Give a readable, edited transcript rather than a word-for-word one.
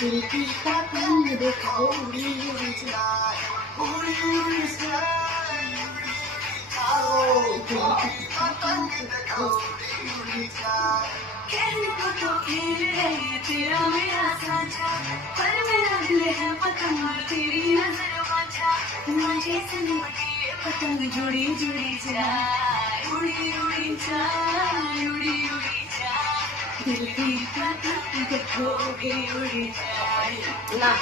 दिल की पतंग देखो उड़ी उड़ी जाए उड़ी उड़ी जाए दिल की पतंग देखो उड़ी उड़ी जाए कहने को तो खेल है ये तेरा मेरा साझा पर मेरा दिल है पतंग तेरी नजर बाझा मुझे संग ये पतंग जुड़ी जुड़ी जाए उड़ी उड़ी जाए उड़ी उड़ी जाए दिल की पतंग देखो उड़ी उड़ी जाए ना